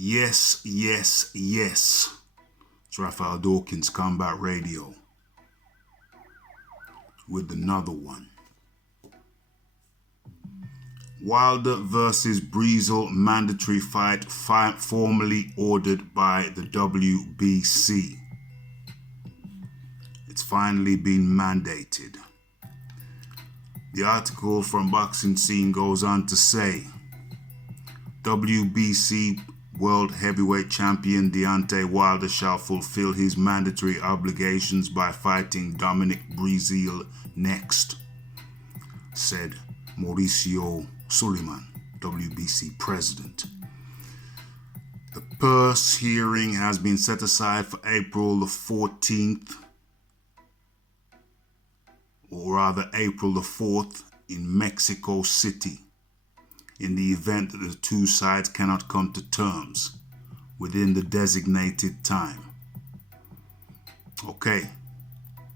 Yes, yes, yes. It's Raphael Dawkins, Combat Radio, with another one. Wilder versus Brezeale mandatory fight formally ordered by the WBC. It's finally been mandated. The article from Boxing Scene goes on to say, WBC World Heavyweight Champion Deontay Wilder shall fulfill his mandatory obligations by fighting Dominic Brezeale next, said Mauricio Suleiman, WBC president. The purse hearing has been set aside for April the 14th, or rather April the 4th, in Mexico City, in the event that the two sides cannot come to terms within the designated time. Okay,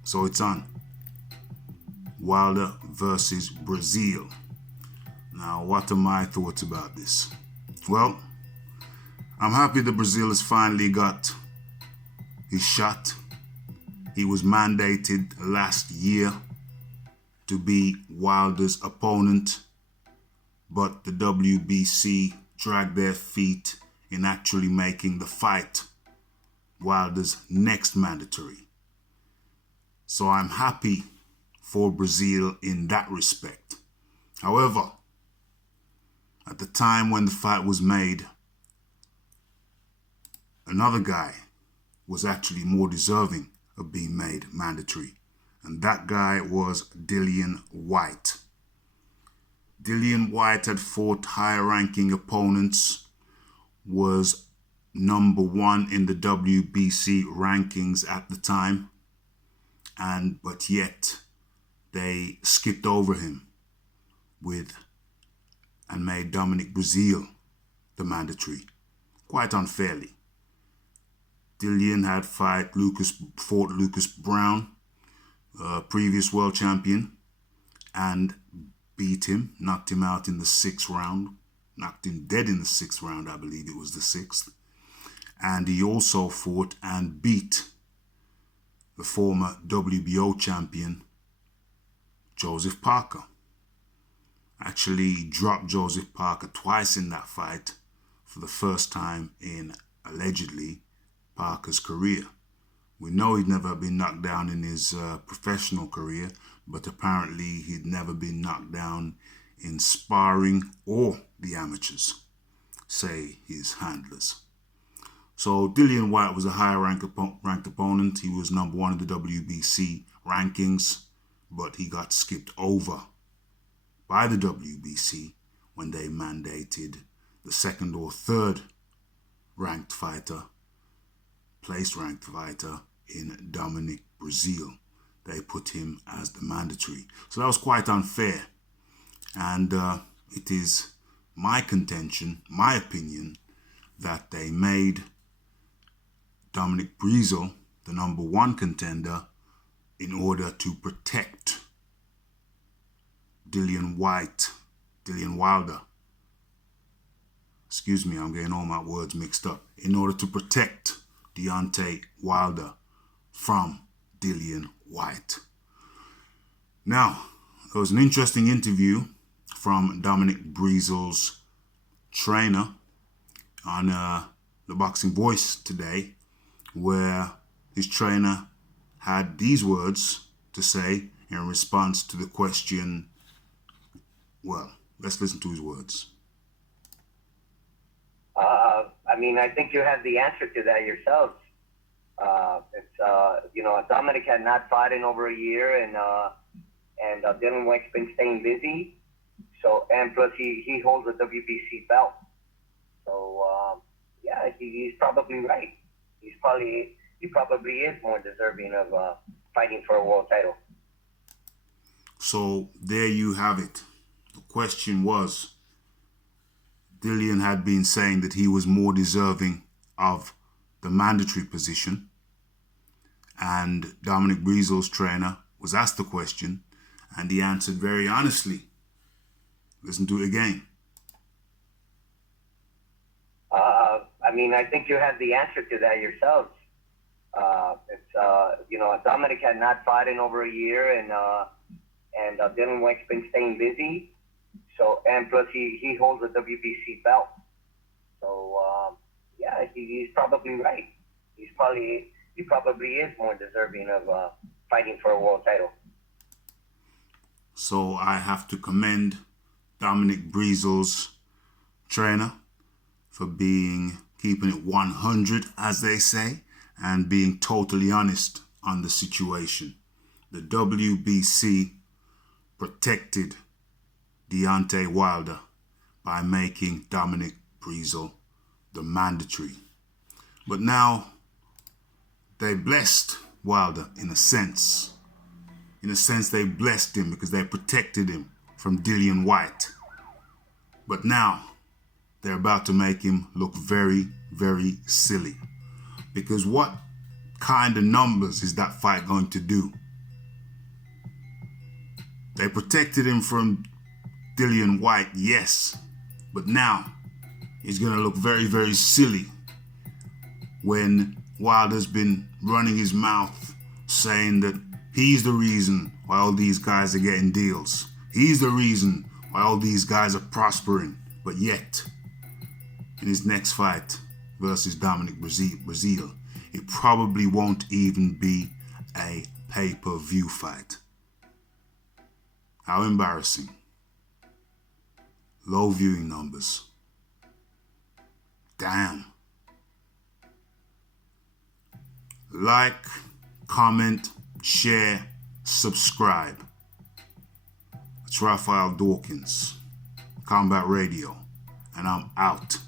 so it's on. Wilder versus Brezeale. Now, what are my thoughts about this? Well, I'm happy that Brezeale has finally got his shot. He was mandated last year to be Wilder's opponent, but the WBC dragged their feet in actually making the fight Wilder's next mandatory. So I'm happy for Brezeale in that respect. However, at the time when the fight was made, another guy was actually more deserving of being made mandatory, and that guy was Dillian Whyte. Dillian Whyte had fought higher-ranking opponents, was number one in the WBC rankings at the time, but yet they skipped over him and made Dominic Brezeale the mandatory, quite unfairly. Dillian had fought Lucas Brown, previous world champion, and beat him, knocked him out in the 6th round, knocked him dead in the 6th round, I believe it was the 6th. And he also fought and beat the former WBO champion, Joseph Parker. Actually dropped Joseph Parker twice in that fight for the first time in, allegedly, Parker's career. We know he'd never been knocked down in his professional career, but apparently he'd never been knocked down in sparring or the amateurs, say his handlers. So Dillian Whyte was a higher ranked opponent. He was number one in the WBC rankings, but he got skipped over by the WBC when they mandated the 2nd or 3rd ranked fighter, placed ranked fighter in Dominic Brezeale. They put him as the mandatory. So that was quite unfair. And it is my contention, my opinion, that they made Dominic Brezeale the number one contender in order to protect Dillian Wilder. Excuse me, I'm getting all my words mixed up. In order to protect Deontay Wilder from Dillian Whyte. Now, there was an interesting interview from Dominic Brezeale's trainer on the Boxing Voice today, where his trainer had these words to say in response to the question. Well, let's listen to his words. I think you have the answer to that yourselves. Dominic had not fought in over a year, and Dillian Whyte's been staying busy. So, and plus he holds a WBC belt. So, he's probably right. He probably is more deserving of fighting for a world title. So there you have it. The question was, Dillian had been saying that he was more deserving of the mandatory position, and Dominic Brezeale's trainer was asked the question, and he answered very honestly. Listen to it again. mean, I think you have the answer to that yourselves. Dominic had not fought in over a year, and Dylan White's been staying busy. So, and plus he holds a WBC belt. So, yeah, he's probably right. He probably is more deserving of fighting for a world title. So I have to commend Dominic Brezeale's trainer for keeping it 100, as they say, and being totally honest on the situation. The WBC protected Deontay Wilder by making Dominic Brezeale the mandatory. But now they blessed Wilder in a sense. In a sense, they blessed him because they protected him from Dillian Whyte. But now they're about to make him look very, very silly. Because what kind of numbers is that fight going to do? They protected him from Dillian Whyte, yes. But now he's going to look very, very silly when Wilder's been running his mouth saying that he's the reason why all these guys are getting deals. He's the reason why all these guys are prospering. But yet, in his next fight versus Dominic Brezeale, it probably won't even be a pay-per-view fight. How embarrassing. Low viewing numbers. Damn. Like, comment, share, subscribe. It's Raphael Dawkins, Combat Radio, and I'm out.